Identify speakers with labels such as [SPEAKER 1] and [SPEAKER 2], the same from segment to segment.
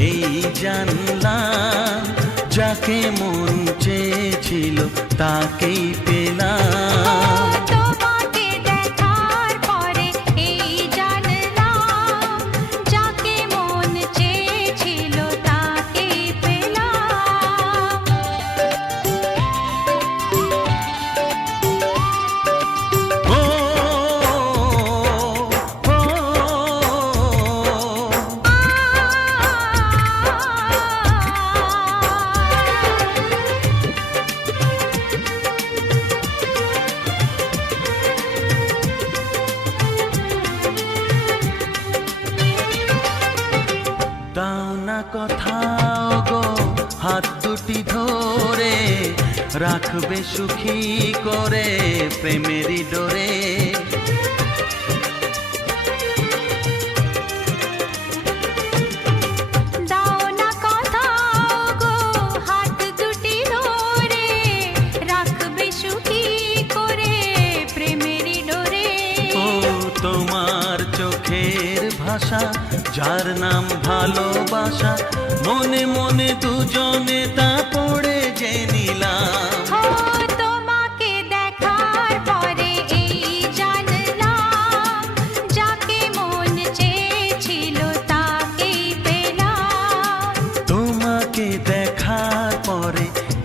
[SPEAKER 1] এই জানলাম যাকে মন চেয়েছিল তাকেই সুখী করে প্রেমেরই ডোরে। তোমার চোখের ভাষা যার নাম ভালোবাসা মনে মনে দুজনে তা পড়ে যে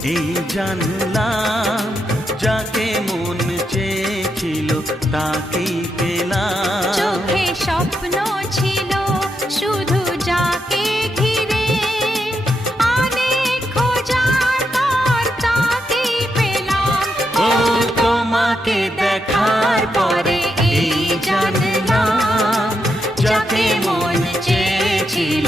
[SPEAKER 2] এই জানলাম যাকে মন চেয়েছিল তাকেই পেলাম। চোখে স্বপ্ন ছিল শুধু যাকে ঘিরে অনেক খোঁজার পর তাকেই পেলাম।
[SPEAKER 1] ও তোমাকে দেখার পরে এই জানলাম যাকে মন চেয়েছিল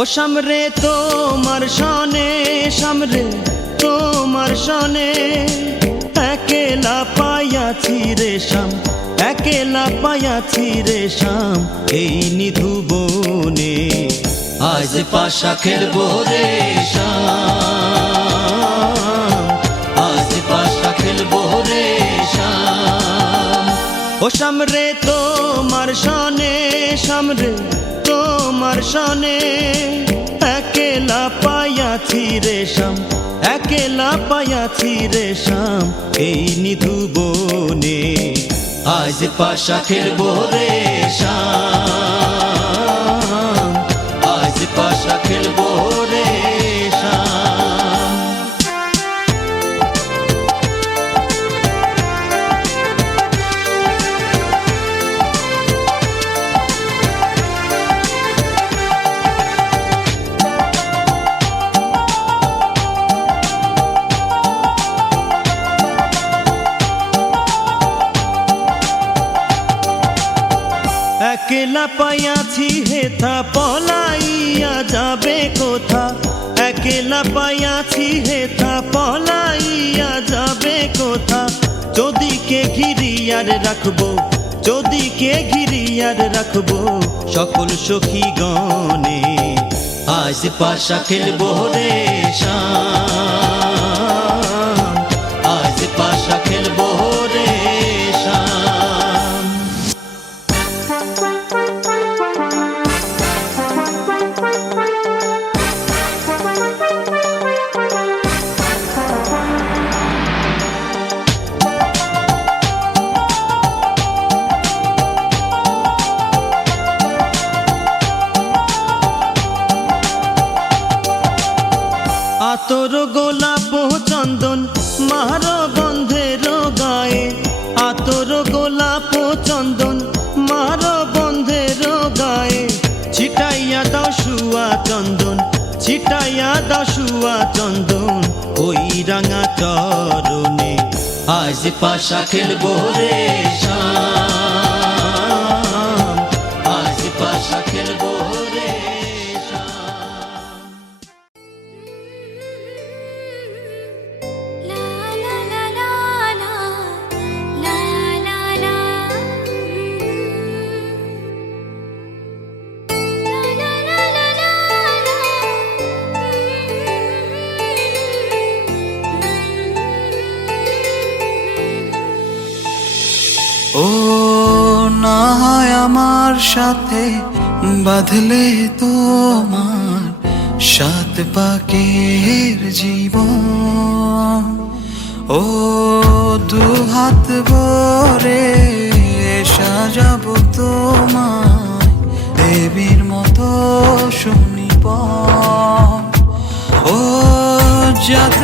[SPEAKER 3] ও সামরে তোমার সনে, সামরে তোমার সনে। একেলা পাইয়াছি রে শাম একেলা পাইয়াছি রে শাম এই নিধু বনে। আজ পাশা খেলব রে শাম আজ পাশা খেলব রে শাম ও সামরে তোমার সনে সামরে, তোমার সনে একেলা পাইয়াছি রে শাম একেলা পাইয়াছি রে শাম এই নিধু বনে। আজ পাশা খেলব রে শাম আজ পাশা খেলব রে একলা পাইয়াছি হেথা, পলাইয়া যাবে কোথা? একলা পাইয়াছি হেথা, পলাইয়া যাবে কোথা? যদিকে ঘিরিয়ার রাখব যদিকে ঘিরিয়ার রাখব সকল সখী গণে আজ পাশা খেলব রে শাম আজ পাশা খেলব রে আতর গোলাপ চন্দন মার বন্ধের গায়ে আতর, গোলাপ চন্দন মার বন্ধের গায়ে ছিটাইয়া দাও শুয়া চন্দন, ছিটাইয়া দাও শুয়া চন্দন, ওই রাঙা চরণে। আজ পাশা খেলব রে শাম
[SPEAKER 4] সাথে বাঁধলে তোমার সাত পাকের জীবন। ও দু হাত ভরে সাজাবো তোমায় দেবীর মতো শুনিব ও জাত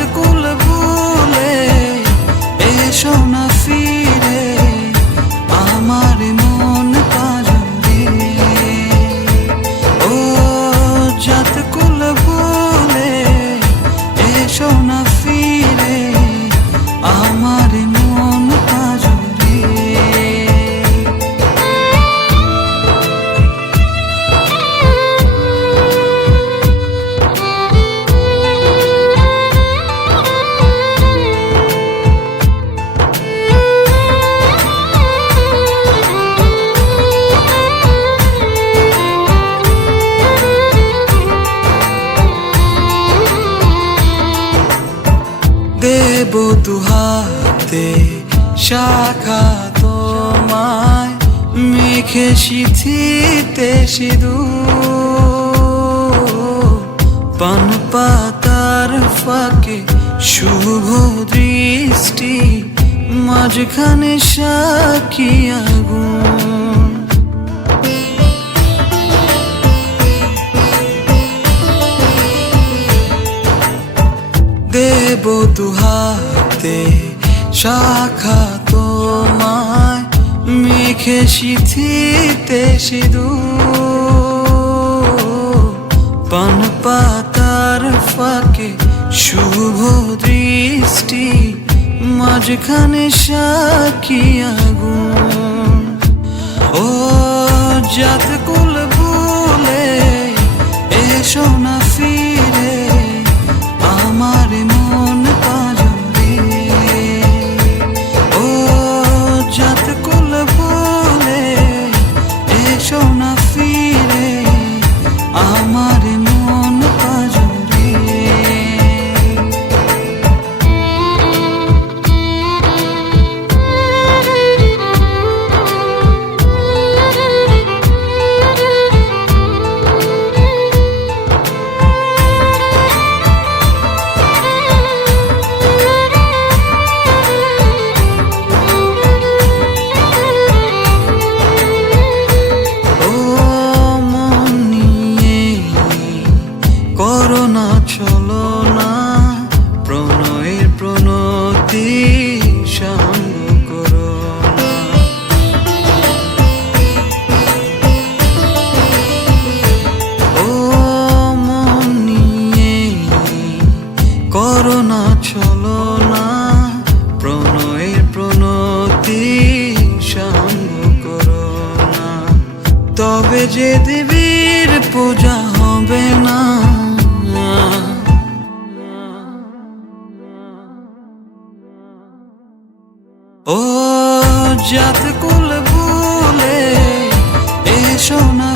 [SPEAKER 4] দেব দুহাতে শাখা তোমায় মেখে সিথিতে সিধু পান পাতার ফাঁকে শুভ দৃষ্টি, মাঝখানে সাক্ষী আগুন দেব দুহাতে শাখা তোমায় মেখে সিথিতে সিধু পান পাতার ফাঁকে শুভ দৃষ্টি, মাঝখানে সাক্ষী আগুন ও জাত কুল ভুলে এসো না তবে যে দেবীর পূজা হবে না। ও জাত কুল ভুলে এসো না